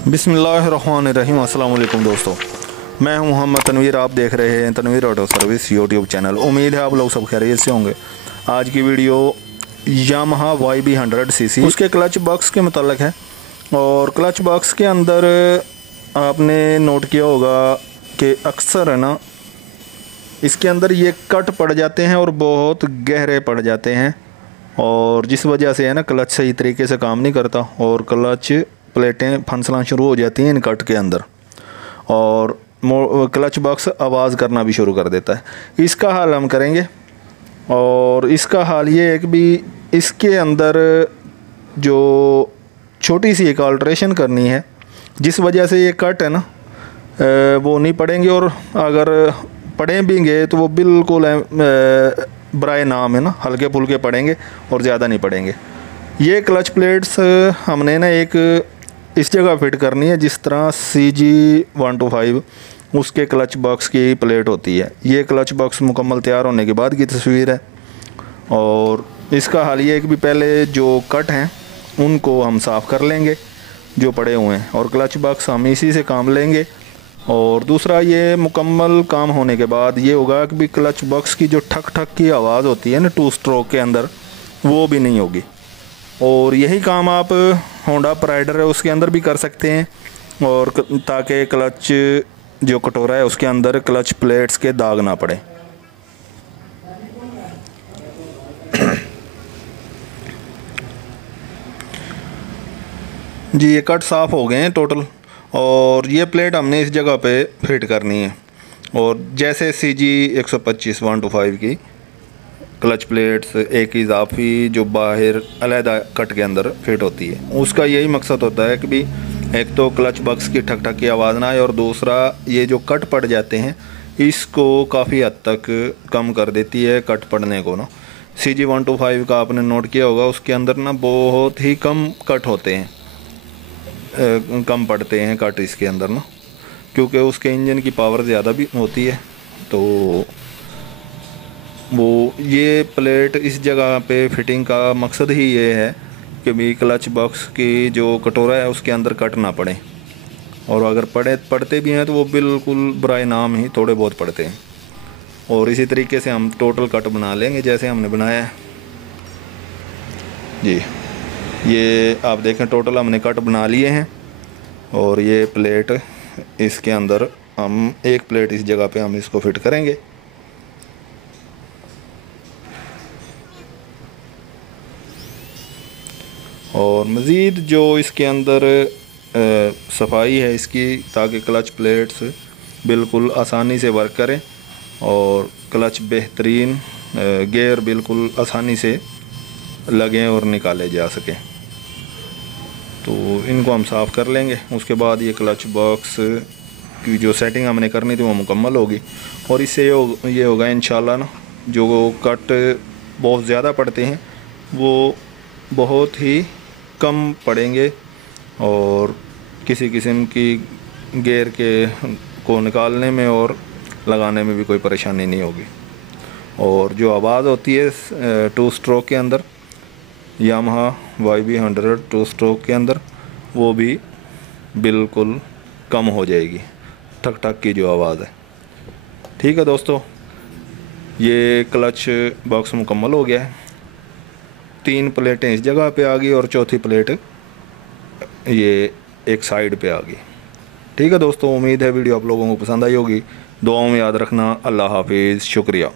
बिस्मिल्लाहिर्रहमानिर्रहीम। अस्सलाम वालेकुम दोस्तों, मैं हूं मोहम्मद तनवीर। आप देख रहे हैं Tanveer auto service YouTube channel. उम्मीद है आप लोग सब खैरियत से होंगे। आज की वीडियो यामाहा YB100cc उसके क्लच बॉक्स के मतलब है। और क्लच बॉक्स के अंदर आपने नोट किया होगा कि अक्सर है ना, इसके अंदर ये कट पड़ जाते हैं और बहुत गहरे पड़ जाते हैं, और जिस वजह से है ना क्लच सही तरीके से काम नहीं करता और क्लच प्लेटें फंसना शुरू हो जाती हैं इन कट के अंदर, और क्लच बॉक्स आवाज़ करना भी शुरू कर देता है। इसका हल हम करेंगे, और इसका हल ये है कि भी इसके अंदर जो छोटी सी एक अल्ट्रेशन करनी है, जिस वजह से ये कट है ना वो नहीं पड़ेंगे, और अगर पड़े भी गए तो वो बिल्कुल बराए नाम है ना, हल्के फुल्के पड़ेंगे और ज़्यादा नहीं पड़ेंगे। ये क्लच प्लेट्स हमने ना एक इस जगह फिट करनी है जिस तरह CG125 उसके क्लच बॉक्स की प्लेट होती है। ये क्लच बॉक्स मुकम्मल तैयार होने के बाद की तस्वीर है। और इसका हाल ये है कि भी पहले जो कट हैं उनको हम साफ़ कर लेंगे जो पड़े हुए हैं, और क्लच बॉक्स हम इसी से काम लेंगे। और दूसरा, ये मुकम्मल काम होने के बाद ये होगा कि भी क्लच बॉक्स की जो ठक ठक की आवाज़ होती है ना 2 स्ट्रोक के अंदर, वो भी नहीं होगी। और यही काम आप होंडा प्राइडर है उसके अंदर भी कर सकते हैं, और ताकि क्लच जो कटोरा है उसके अंदर क्लच प्लेट्स के दाग ना पड़े। जी, ये कट साफ़ हो गए हैं टोटल, और ये प्लेट हमने इस जगह पे फिट करनी है। और जैसे CG125 125 की क्लच प्लेट्स एक इजाफी जो बाहर अलहदा कट के अंदर फिट होती है, उसका यही मकसद होता है कि भी एक तो क्लच बॉक्स की ठक ठक की आवाज़ ना आए, और दूसरा ये जो कट पड़ जाते हैं इसको काफ़ी हद तक कम कर देती है कट पड़ने को ना। CG125 का आपने नोट किया होगा, उसके अंदर ना बहुत ही कम कट होते हैं, कम पड़ते हैं कट इसके अंदर ना, क्योंकि उसके इंजन की पावर ज़्यादा भी होती है। तो वो ये प्लेट इस जगह पे फिटिंग का मकसद ही ये है कि भी क्लच बॉक्स की जो कटोरा है उसके अंदर कट ना पड़े, और अगर पड़ते भी हैं तो वो बिल्कुल बराए नाम ही थोड़े बहुत पड़ते हैं। और इसी तरीके से हम टोटल कट बना लेंगे जैसे हमने बनाया है। जी, ये आप देखें टोटल हमने कट बना लिए हैं, और ये प्लेट इसके अंदर हम एक प्लेट इस जगह पे हम इसको फिट करेंगे। और मज़ीद जो इसके अंदर सफाई है इसकी, ताकि क्लच प्लेट्स बिल्कुल आसानी से वर्क करें और क्लच बेहतरीन गियर बिल्कुल आसानी से लगें और निकाले जा सकें, तो इनको हम साफ़ कर लेंगे। उसके बाद ये क्लच बॉक्स की जो सेटिंग हमने करनी थी वो मुकम्मल होगी, और इससे ये होगा इंशाल्लाह ना, जो कट बहुत ज़्यादा पड़ते हैं वो बहुत ही कम पड़ेंगे, और किसी किस्म की गियर के को निकालने में और लगाने में भी कोई परेशानी नहीं होगी। और जो आवाज़ होती है 2 स्ट्रोक के अंदर, यामाहा YB100 2 स्ट्रोक के अंदर, वो भी बिल्कुल कम हो जाएगी, ठक ठक की जो आवाज़ है। ठीक है दोस्तों, ये क्लच बॉक्स मुकम्मल हो गया है। 3 प्लेटें इस जगह पे आ गई और चौथी प्लेट ये एक साइड पे आ गई। ठीक है दोस्तों, उम्मीद है वीडियो आप लोगों को पसंद आई होगी। दुआओं में याद रखना। अल्लाह हाफिज़, शुक्रिया।